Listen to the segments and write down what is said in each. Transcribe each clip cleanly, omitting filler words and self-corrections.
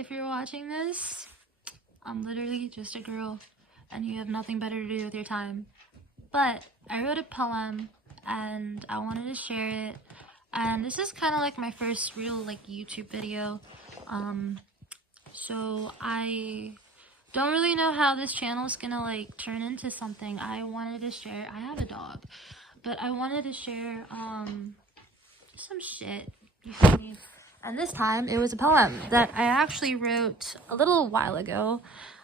if you're watching this, I'm literally just a girl and you have nothing better to do with your time. But I wrote a poem and I wanted to share it. And this is kind of like my first real like YouTube video. So I don't really know how this channel is gonna like turn into something. I wanted to share, I have a dog, but I wanted to share some shit, you feel me? And this time it was a poem that I actually wrote a little while ago,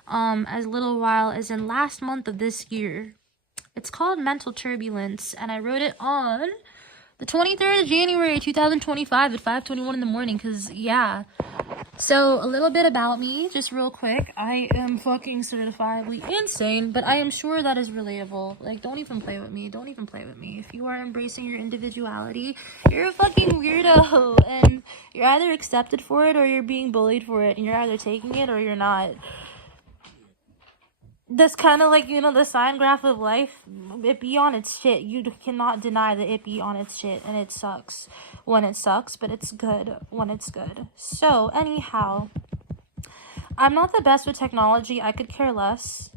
as little while as in last month of this year. It's called Mental Turbulence, and I wrote it on the 23rd of January 2025 at 5:21 in the morning, because yeah. So a little bit about me, just real quick. I am fucking certifiably insane, but I am sure that is relatable. Like, don't even play with me. Don't even play with me. If you are embracing your individuality, you're a fucking weirdo, and you're either accepted for it or you're being bullied for it, and you're either taking it or you're not. That's kind of like, you know, the sign graph of life. It be on its shit. You cannot deny that it be on its shit, and it sucks when it sucks, but it's good when it's good. So, anyhow, I'm not the best with technology. I could care less.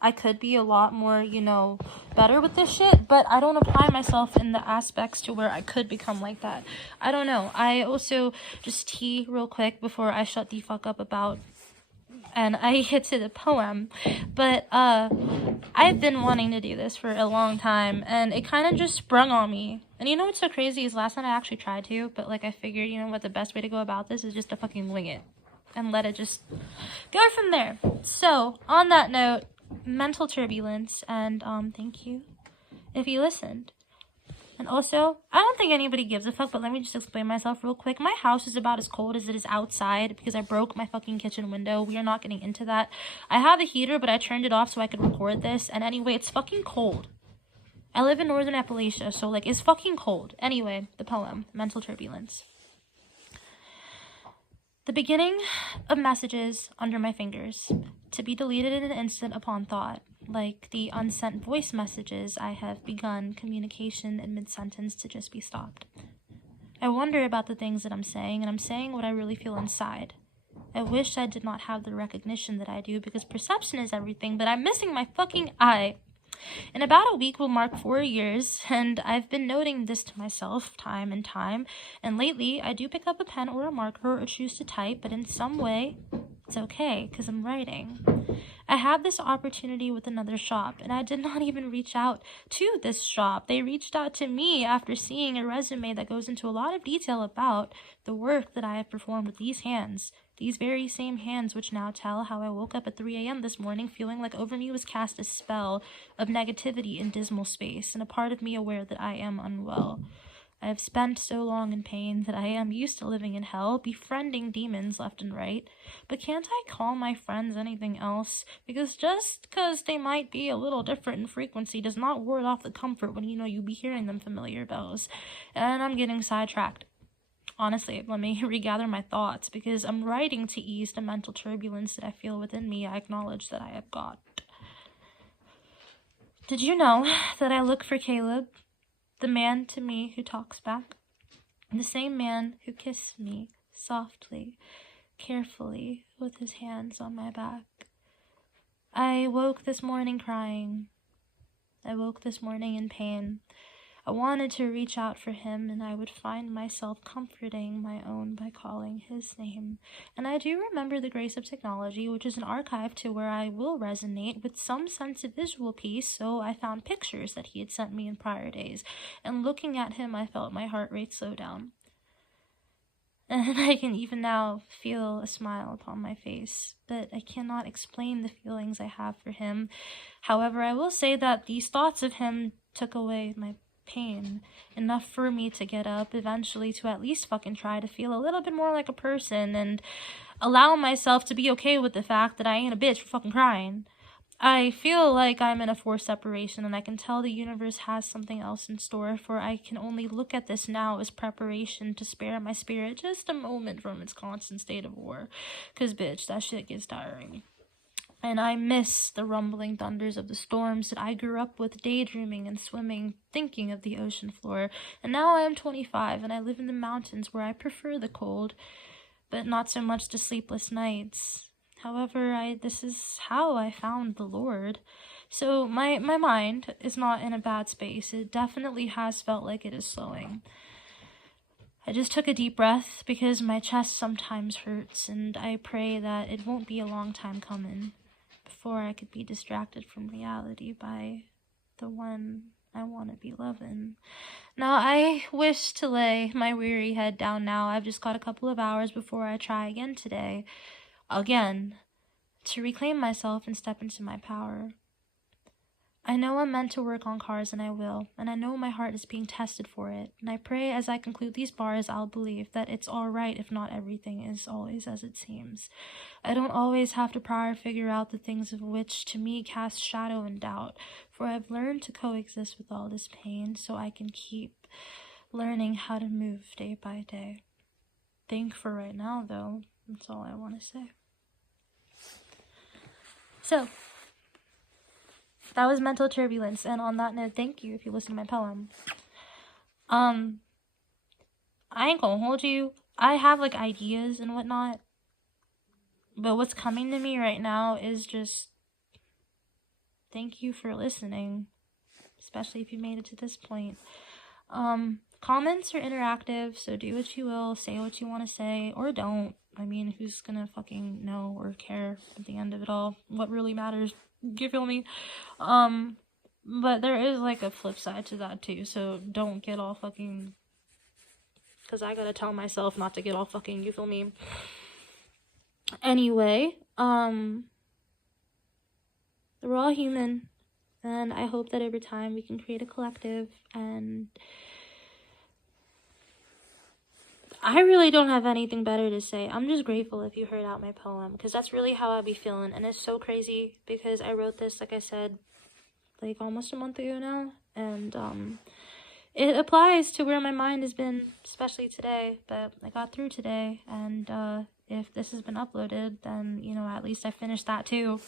I could be a lot more, you know, better with this shit, but I don't apply myself in the aspects to where I could become like that. I don't know. I also, just tea real quick before I shut the fuck up about and I get to the poem, but I've been wanting to do this for a long time, and it kind of just sprung on me. And you know what's so crazy is last night I actually tried to, but like I figured, you know what, the best way to go about this is just to fucking wing it and let it just go from there. So on that note, mental turbulence, and thank you if you listened. And also, I don't think anybody gives a fuck, but let me just explain myself real quick. My house is about as cold as it is outside because I broke my fucking kitchen window. We are not getting into that. I have a heater, but I turned it off so I could record this. And anyway, it's fucking cold. I live in northern Appalachia, so like, it's fucking cold. Anyway, the poem, Mental Turbulence. The beginning of messages under my fingers, to be deleted in an instant upon thought. Like the unsent voice messages I have begun communication in mid-sentence to just be stopped. I wonder about the things that I'm saying, and I'm saying what I really feel inside. I wish I did not have the recognition that I do, because perception is everything, but I'm missing my fucking eye. In about a week will mark 4 years, and I've been noting this to myself time and time, and lately I do pick up a pen or a marker or choose to type, but in some way, it's okay, because I'm writing. I have this opportunity with another shop, and I did not even reach out to this shop. They reached out to me after seeing a resume that goes into a lot of detail about the work that I have performed with these hands. These very same hands which now tell how I woke up at 3 a.m. this morning feeling like over me was cast a spell of negativity and dismal space, and a part of me aware that I am unwell. I have spent so long in pain that I am used to living in hell, befriending demons left and right. But can't I call my friends anything else? Because just because they might be a little different in frequency does not ward off the comfort when you know you be hearing them familiar bells. And I'm getting sidetracked. Honestly, let me regather my thoughts, because I'm writing to ease the mental turbulence that I feel within me. I acknowledge that I have got. Did you know that I look for Caleb? The man to me who talks back, the same man who kissed me softly, carefully, with his hands on my back. I woke this morning crying. I woke this morning in pain. I wanted to reach out for him, and I would find myself comforting my own by calling his name. And I do remember the grace of technology, which is an archive to where I will resonate with some sense of visual piece, so I found pictures that he had sent me in prior days, and looking at him, I felt my heart rate slow down. And I can even now feel a smile upon my face, but I cannot explain the feelings I have for him. However, I will say that these thoughts of him took away my pain enough for me to get up eventually, to at least fucking try to feel a little bit more like a person and allow myself to be okay with the fact that I ain't a bitch for fucking crying. I feel like I'm in a forced separation, and I can tell the universe has something else in store, for I can only look at this now as preparation to spare my spirit just a moment from its constant state of war, cause bitch, that shit gets tiring. And I miss the rumbling thunders of the storms that I grew up with, daydreaming and swimming, thinking of the ocean floor. And now I am 25, and I live in the mountains where I prefer the cold. but not so much the sleepless nights. However, this is how I found the Lord. So my mind is not in a bad space. It definitely has felt like it is slowing. I just took a deep breath because my chest sometimes hurts, and I pray that it won't be a long time coming before I could be distracted from reality by the one I want to be loving. Now, I wish to lay my weary head down now. I've just got a couple of hours before I try again today. Again. To reclaim myself and step into my power. I know I'm meant to work on cars, and I will, and I know my heart is being tested for it, and I pray as I conclude these bars I'll believe that it's all right if not everything is always as it seems. I don't always have to prior figure out the things of which to me cast shadow and doubt, for I've learned to coexist with all this pain so I can keep learning how to move day by day. Think for right now, though. That's all I want to say. So, that was Mental Turbulence, and on that note, thank you if you listen to my poem. I ain't gonna hold you. I have, like, ideas and whatnot, but what's coming to me right now is just thank you for listening, especially if you made it to this point. Comments are interactive, so do what you will, say what you want to say, or don't. I mean, who's gonna fucking know or care at the end of it all? What really matters? You feel me? But there is, like, a flip side to that, too, so don't get all fucking... Because I gotta tell myself not to get all fucking, you feel me? Anyway, we're all human, and I hope that over time we can create a collective, and... I really don't have anything better to say. I'm just grateful if you heard out my poem, because that's really how I be feeling, and it's so crazy, because I wrote this, like I said, like almost a month ago now, and it applies to where my mind has been, especially today, but I got through today, and if this has been uploaded, then, you know, at least I finished that too.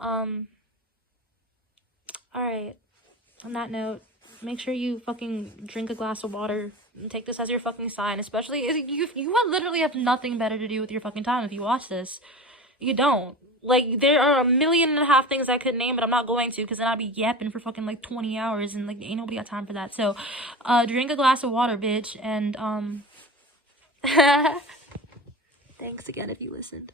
Alright, on that note, make sure you fucking drink a glass of water and take this as your fucking sign, especially you literally have nothing better to do with your fucking time if you watch this. You don't. Like, there are 1.5 million things I could name, but I'm not going to, because then I'd be yapping for fucking, like, 20 hours, and, like, ain't nobody got time for that. So, drink a glass of water, bitch, and, thanks again if you listened.